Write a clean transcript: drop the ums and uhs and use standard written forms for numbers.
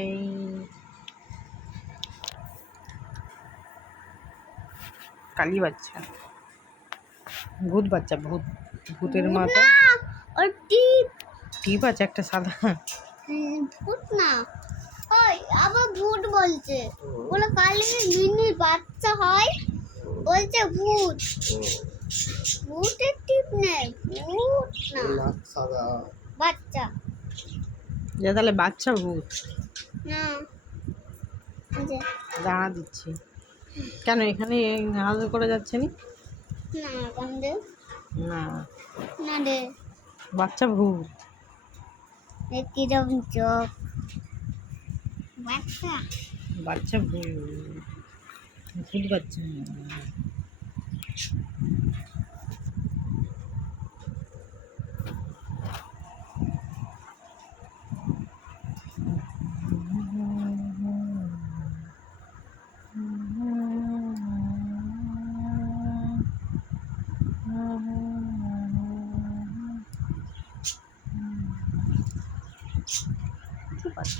এই কালী বাচ্চা, ভূত বাচ্চা, ভূতের মাথা, টিপ আছে একটা সাদা। ভূত না, ওই আবার ভূত বলছে, বলে কালী মিনি বাচ্চা হয়, বলছে ভূত। ভূতের টিপ নেই, ভূত না, সাদা বাচ্চা। যে তাহলে বাচ্চা ভূত না, দাঁড়া দিচ্ছি। কেন এখানে আলাদা করে যাচ্ছে নি? না কান্দে না না রে, বাচ্চা ভূত। কিরম চোখ, বাচ্চা বাচ্চা ভূত, ভূত বাচ্চা। চুপ আছে।